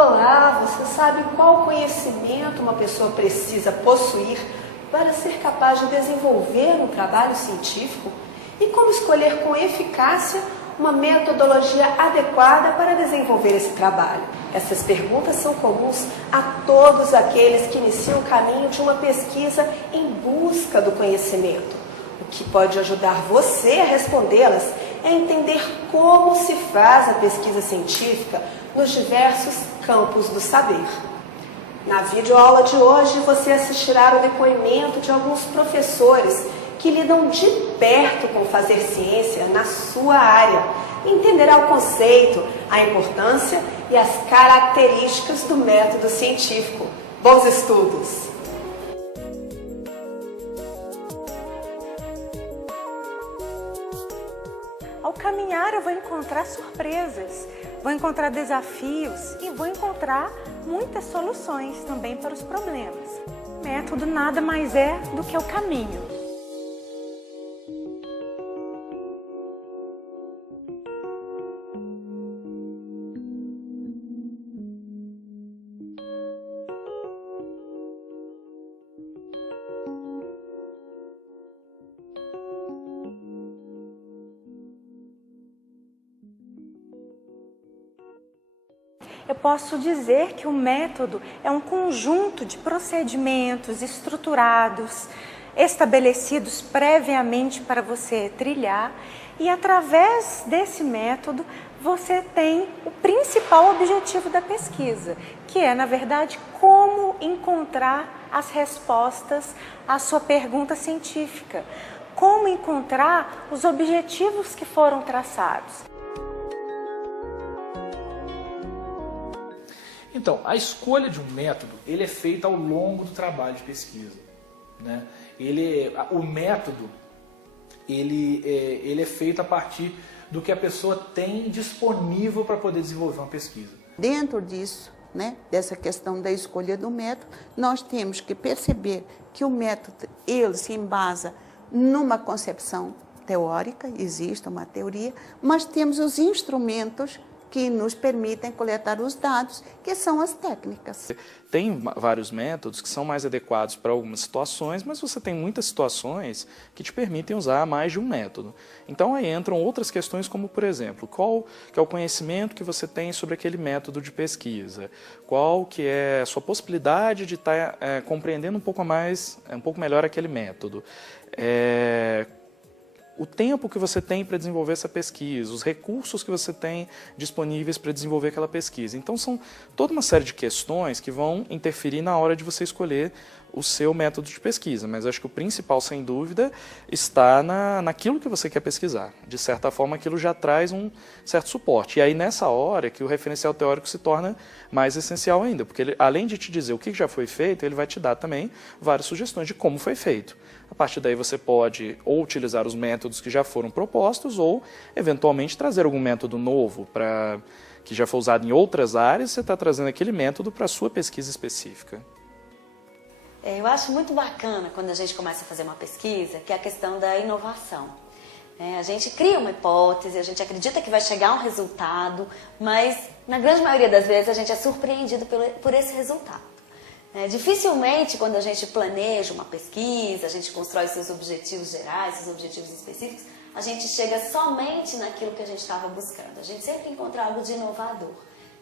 Olá, você sabe qual conhecimento uma pessoa precisa possuir para ser capaz de desenvolver um trabalho científico? E como escolher com eficácia uma metodologia adequada para desenvolver esse trabalho? Essas perguntas são comuns a todos aqueles que iniciam o caminho de uma pesquisa em busca do conhecimento. O que pode ajudar você a respondê-las é entender como se faz a pesquisa científica nos diversos campos do saber. Na videoaula de hoje, você assistirá ao depoimento de alguns professores que lidam de perto com fazer ciência na sua área e entenderá o conceito, a importância e as características do método científico. Bons estudos! Ao caminhar, eu vou encontrar surpresas, vou encontrar desafios e vou encontrar muitas soluções também para os problemas. O método nada mais é do que o caminho. Eu posso dizer que o método é um conjunto de procedimentos estruturados, estabelecidos previamente para você trilhar, e através desse método você tem o principal objetivo da pesquisa, que é, na verdade, como encontrar as respostas à sua pergunta científica, como encontrar os objetivos que foram traçados. Então, a escolha de um método, ele é feita ao longo do trabalho de pesquisa, né? O método, ele é feito a partir do que a pessoa tem disponível para poder desenvolver uma pesquisa. Dentro disso, né, dessa questão da escolha do método, nós temos que perceber que o método, ele se embasa numa concepção teórica, existe uma teoria, mas temos os instrumentos que nos permitem coletar os dados, que são as técnicas. Tem vários métodos que são mais adequados para algumas situações, mas você tem muitas situações que te permitem usar mais de um método. Então aí entram outras questões como, por exemplo, qual que é o conhecimento que você tem sobre aquele método de pesquisa, qual que é a sua possibilidade de estar compreendendo um pouco melhor aquele método. O tempo que você tem para desenvolver essa pesquisa, os recursos que você tem disponíveis para desenvolver aquela pesquisa. Então são toda uma série de questões que vão interferir na hora de você escolher o seu método de pesquisa, mas acho que o principal, sem dúvida, está naquilo que você quer pesquisar. De certa forma, aquilo já traz um certo suporte. E aí, nessa hora, que o referencial teórico se torna mais essencial ainda, porque ele, além de te dizer o que já foi feito, ele vai te dar também várias sugestões de como foi feito. A partir daí, você pode ou utilizar os métodos que já foram propostos ou, eventualmente, trazer algum método novo que já foi usado em outras áreas, você está trazendo aquele método para a sua pesquisa específica. Eu acho muito bacana quando a gente começa a fazer uma pesquisa, que é a questão da inovação. A gente cria uma hipótese, a gente acredita que vai chegar a um resultado, mas na grande maioria das vezes a gente é surpreendido por esse resultado. Dificilmente, quando a gente planeja uma pesquisa, a gente constrói seus objetivos gerais, seus objetivos específicos, a gente chega somente naquilo que a gente estava buscando. A gente sempre encontra algo de inovador.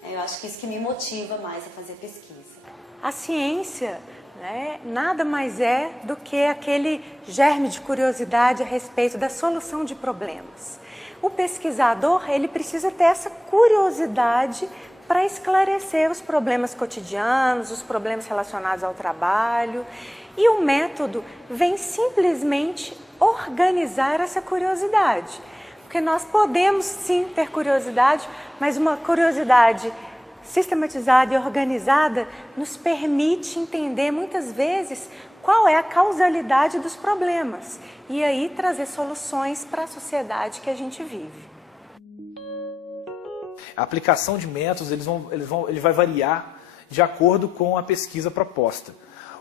Eu acho que isso que me motiva mais a fazer pesquisa. A ciência, né, nada mais é do que aquele germe de curiosidade a respeito da solução de problemas. O pesquisador, ele precisa ter essa curiosidade para esclarecer os problemas cotidianos, os problemas relacionados ao trabalho. E o método vem simplesmente organizar essa curiosidade. Porque nós podemos sim ter curiosidade, mas uma curiosidade sistematizada e organizada nos permite entender muitas vezes qual é a causalidade dos problemas e aí trazer soluções para a sociedade que a gente vive. A aplicação de métodos ele vai variar de acordo com a pesquisa proposta.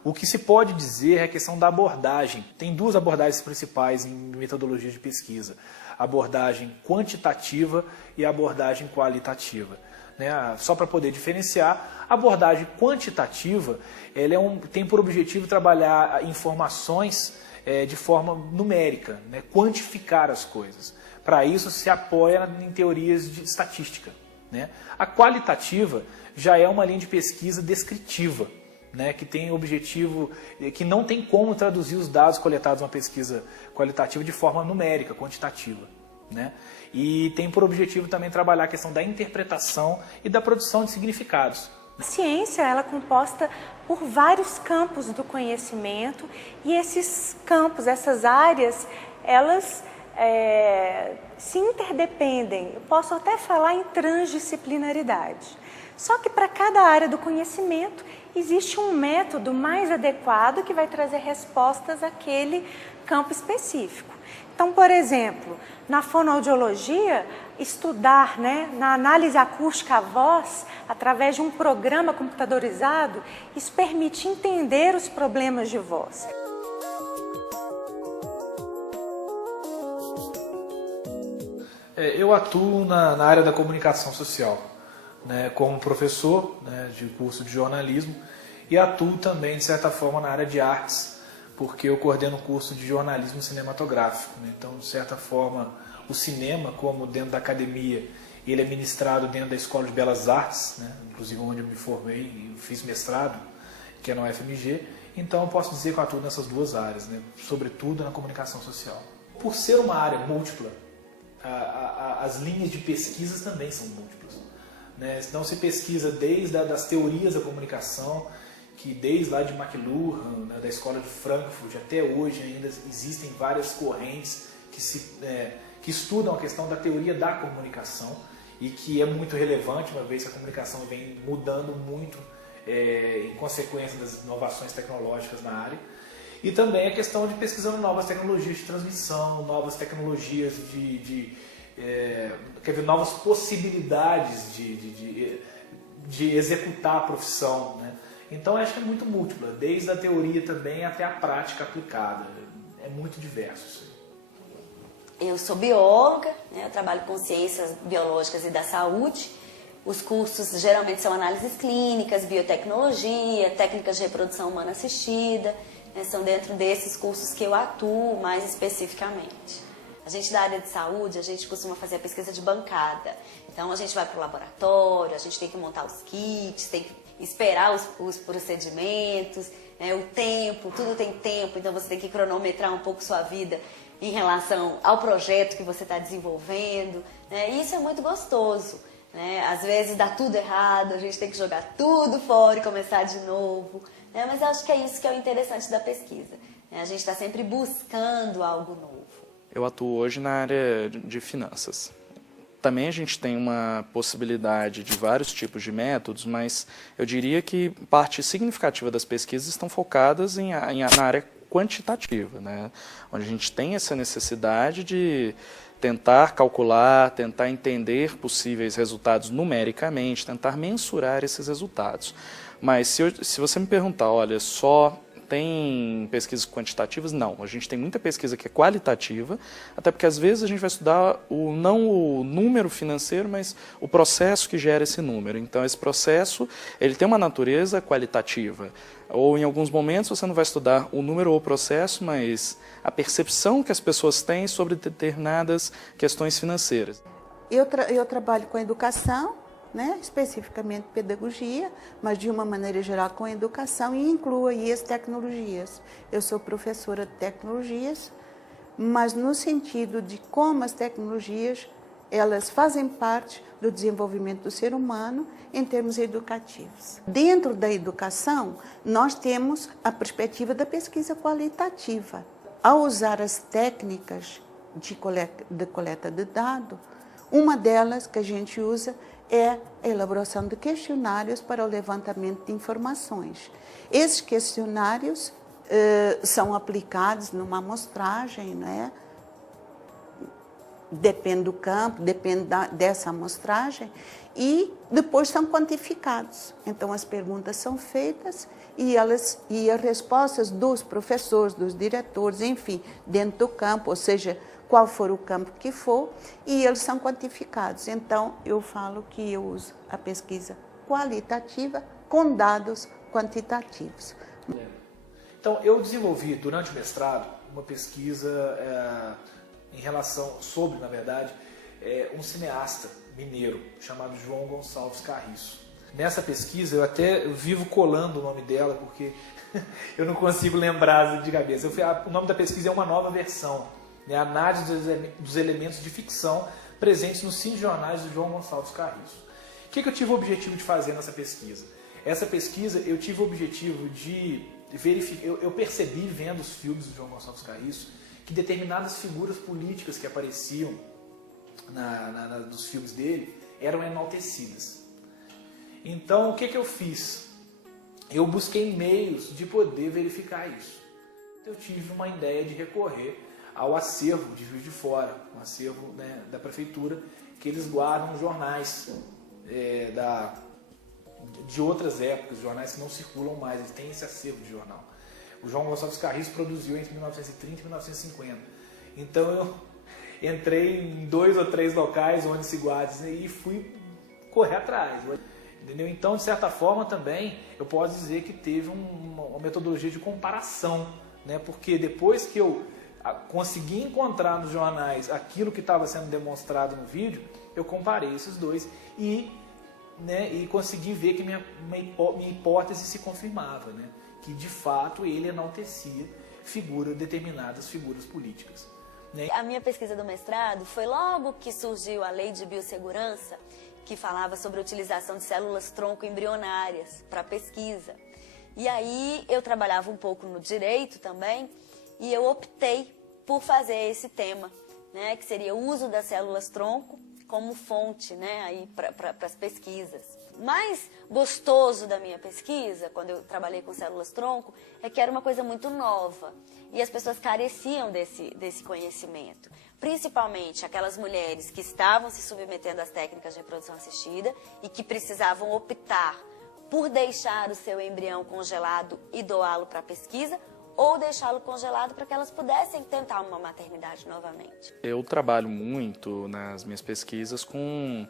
O que se pode dizer é a questão da abordagem. Tem duas abordagens principais em metodologia de pesquisa. A abordagem quantitativa e a abordagem qualitativa. né? Só para poder diferenciar, a abordagem quantitativa ela tem por objetivo trabalhar informações de forma numérica, né? Quantificar as coisas. Para isso se apoia em teorias de estatística, né? A qualitativa já é uma linha de pesquisa descritiva, né? Que tem objetivo, que não tem como traduzir os dados coletados numa pesquisa qualitativa de forma numérica, quantitativa, né? E tem por objetivo também trabalhar a questão da interpretação e da produção de significados. A ciência ela é composta por vários campos do conhecimento e esses campos, essas áreas, elas se interdependem. Eu posso até falar em transdisciplinaridade. Só que para cada área do conhecimento existe um método mais adequado que vai trazer respostas àquele campo específico. Então, por exemplo, na fonoaudiologia, estudar, né, na análise acústica à voz, através de um programa computadorizado, isso permite entender os problemas de voz. Eu atuo na área da comunicação social, né, como professor, né, de curso de jornalismo, e atuo também, de certa forma, na área de artes, porque eu coordeno o curso de jornalismo cinematográfico, né? Então, de certa forma, o cinema, como dentro da academia, ele é ministrado dentro da Escola de Belas Artes, né? Inclusive onde eu me formei e fiz mestrado, que é na UFMG. Então, eu posso dizer que eu atuo nessas duas áreas, né? Sobretudo na comunicação social. Por ser uma área múltipla, as linhas de pesquisas também são múltiplas, né? Então, se pesquisa desde das teorias da comunicação, que desde lá de McLuhan, né, da Escola de Frankfurt, até hoje ainda existem várias correntes que estudam a questão da teoria da comunicação e que é muito relevante, uma vez que a comunicação vem mudando muito em consequência das inovações tecnológicas na área. E também a questão de pesquisando novas tecnologias de transmissão, novas tecnologias novas possibilidades de executar a profissão, né? Então, acho que é muito múltipla, desde a teoria também até a prática aplicada. É muito diverso isso aí. Eu sou bióloga, né? Eu trabalho com ciências biológicas e da saúde. Os cursos geralmente são análises clínicas, biotecnologia, técnicas de reprodução humana assistida, né? São dentro desses cursos que eu atuo mais especificamente. A gente da área de saúde, a gente costuma fazer a pesquisa de bancada. Então, a gente vai para o laboratório, a gente tem que montar os kits, tem que esperar os procedimentos, né, o tempo, tudo tem tempo, então você tem que cronometrar um pouco sua vida em relação ao projeto que você está desenvolvendo, né, e isso é muito gostoso, né, às vezes dá tudo errado, a gente tem que jogar tudo fora e começar de novo, né, mas eu acho que é isso que é o interessante da pesquisa, né, a gente está sempre buscando algo novo. Eu atuo hoje na área de finanças. Também a gente tem uma possibilidade de vários tipos de métodos, mas eu diria que parte significativa das pesquisas estão focadas na área quantitativa, né? Onde a gente tem essa necessidade de tentar calcular, tentar entender possíveis resultados numericamente, tentar mensurar esses resultados. Mas se você me perguntar, olha, só tem pesquisas quantitativas? Não, a gente tem muita pesquisa que é qualitativa, até porque às vezes a gente vai estudar não o número financeiro, mas o processo que gera esse número. Então esse processo ele tem uma natureza qualitativa. Ou em alguns momentos você não vai estudar o número ou o processo, mas a percepção que as pessoas têm sobre determinadas questões financeiras. Eu trabalho com educação, né, especificamente pedagogia, mas de uma maneira geral com educação e incluo aí as tecnologias. Eu sou professora de tecnologias, mas no sentido de como as tecnologias elas fazem parte do desenvolvimento do ser humano em termos educativos. Dentro da educação, nós temos a perspectiva da pesquisa qualitativa. Ao usar as técnicas de coleta de dados, uma delas que a gente usa é a elaboração de questionários para o levantamento de informações. Esses questionários são aplicados numa amostragem, né, depende do campo, depende dessa amostragem, e depois são quantificados. Então as perguntas são feitas e as respostas dos professores, dos diretores, enfim, dentro do campo, ou seja, qual for o campo que for, e eles são quantificados. Então eu falo que eu uso a pesquisa qualitativa com dados quantitativos. Então eu desenvolvi durante o mestrado uma pesquisa em relação sobre, na verdade, um cineasta mineiro chamado João Gonçalves Carriço. Nessa pesquisa eu até vivo colando o nome dela porque eu não consigo lembrar de cabeça. O nome da pesquisa é Uma Nova Versão, né? Análise dos elementos de ficção presentes nos cinejornais de João Gonçalves Carriço. O que eu tive o objetivo de fazer nessa pesquisa? Essa pesquisa eu tive o objetivo de verificar, eu percebi vendo os filmes de João Gonçalves Carriço que determinadas figuras políticas que apareciam nos filmes dele eram enaltecidas. Então, o que eu fiz? Eu busquei meios de poder verificar isso. Eu tive uma ideia de recorrer ao acervo de Juiz de Fora, um acervo, né, da prefeitura, que eles guardam jornais de outras épocas, jornais que não circulam mais, eles têm esse acervo de jornal. O João Gonçalves Carriço produziu entre 1930 e 1950. Então eu entrei em 2 ou 3 locais onde se guarda e fui correr atrás. Entendeu? Então, de certa forma, também eu posso dizer que teve uma metodologia de comparação, né? Porque depois que eu consegui encontrar nos jornais aquilo que estava sendo demonstrado no vídeo, eu comparei esses dois e consegui ver que minha hipótese se confirmava, né? Que de fato ele enaltecia determinadas figuras políticas. Né? A minha pesquisa do mestrado foi logo que surgiu a Lei de Biossegurança, que falava sobre a utilização de células-tronco embrionárias para pesquisa. E aí eu trabalhava um pouco no direito também, e eu optei por fazer esse tema, né, que seria o uso das células-tronco como fonte, né, para as pesquisas. Mais gostoso da minha pesquisa, quando eu trabalhei com células-tronco, é que era uma coisa muito nova e as pessoas careciam desse conhecimento. Principalmente aquelas mulheres que estavam se submetendo às técnicas de reprodução assistida e que precisavam optar por deixar o seu embrião congelado e doá-lo para a pesquisa, ou deixá-lo congelado para que elas pudessem tentar uma maternidade novamente. Eu trabalho muito nas minhas pesquisas com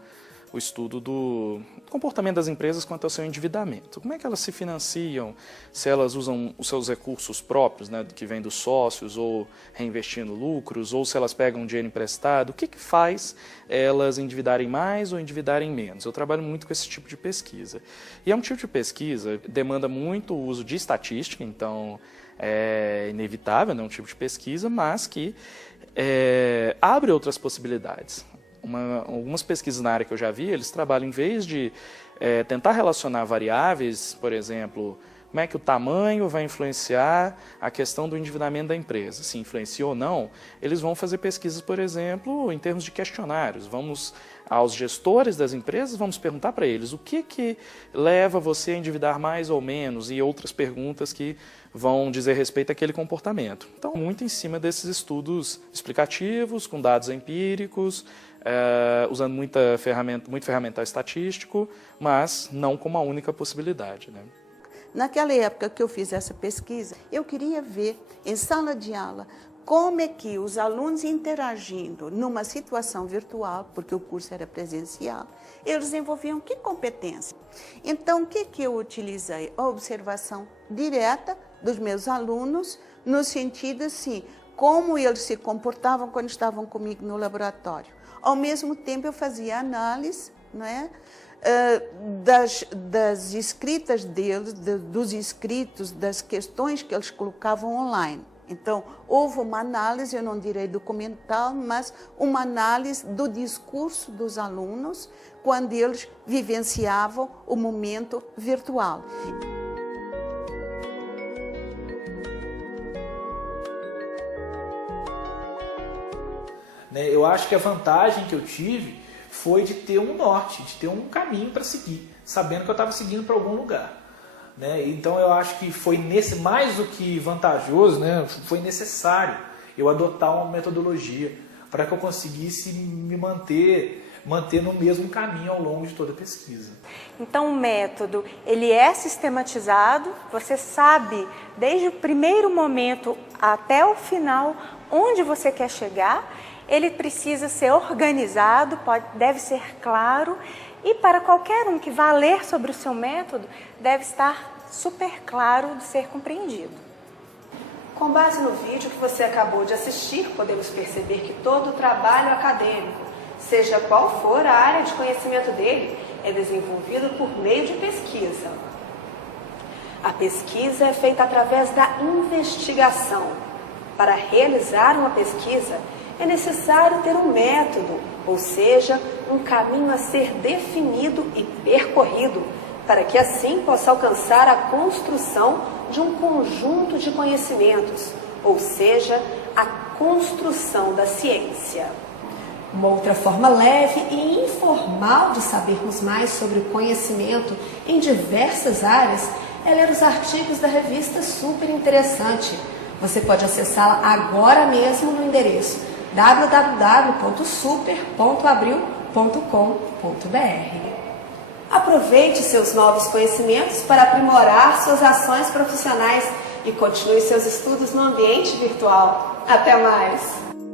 o estudo do comportamento das empresas quanto ao seu endividamento. Como é que elas se financiam, se elas usam os seus recursos próprios, né, que vem dos sócios, ou reinvestindo lucros, ou se elas pegam dinheiro emprestado, o que faz elas endividarem mais ou endividarem menos? Eu trabalho muito com esse tipo de pesquisa. E é um tipo de pesquisa que demanda muito o uso de estatística, então é inevitável, né, um tipo de pesquisa, mas que abre outras possibilidades. Algumas pesquisas na área que eu já vi, eles trabalham, em vez de tentar relacionar variáveis, por exemplo, como é que o tamanho vai influenciar a questão do endividamento da empresa, se influencia ou não, eles vão fazer pesquisas, por exemplo, em termos de questionários. Vamos aos gestores das empresas, vamos perguntar para eles o que leva você a endividar mais ou menos e outras perguntas que vão dizer respeito àquele comportamento. Então, muito em cima desses estudos explicativos, com dados empíricos, usando muito ferramental estatístico, mas não como a única possibilidade, né? Naquela época que eu fiz essa pesquisa, eu queria ver em sala de aula como é que os alunos interagindo numa situação virtual, porque o curso era presencial, eles desenvolviam que competência? Então, o que eu utilizei? A observação direta dos meus alunos, no sentido assim, como eles se comportavam quando estavam comigo no laboratório. Ao mesmo tempo, eu fazia análise, não é? Das escritas deles, dos escritos, das questões que eles colocavam online. Então, houve uma análise, eu não direi documental, mas uma análise do discurso dos alunos quando eles vivenciavam o momento virtual. Eu acho que a vantagem que eu tive foi de ter um norte, de ter um caminho para seguir, sabendo que eu estava seguindo para algum lugar. Então eu acho que foi mais do que vantajoso, foi necessário eu adotar uma metodologia para que eu conseguisse me manter no mesmo caminho ao longo de toda a pesquisa. Então, o método, ele é sistematizado, você sabe, desde o primeiro momento até o final, onde você quer chegar, ele precisa ser organizado, deve ser claro, e para qualquer um que vá ler sobre o seu método, deve estar super claro de ser compreendido. Com base no vídeo que você acabou de assistir, podemos perceber que todo o trabalho acadêmico, seja qual for a área de conhecimento dele, é desenvolvido por meio de pesquisa. A pesquisa é feita através da investigação. Para realizar uma pesquisa, é necessário ter um método, ou seja, um caminho a ser definido e percorrido, para que assim possa alcançar a construção de um conjunto de conhecimentos, ou seja, a construção da ciência. Uma outra forma leve e informal de sabermos mais sobre o conhecimento em diversas áreas é ler os artigos da revista Super Interessante. Você pode acessá-la agora mesmo no endereço www.super.abril.com.br. Aproveite seus novos conhecimentos para aprimorar suas ações profissionais e continue seus estudos no ambiente virtual. Até mais!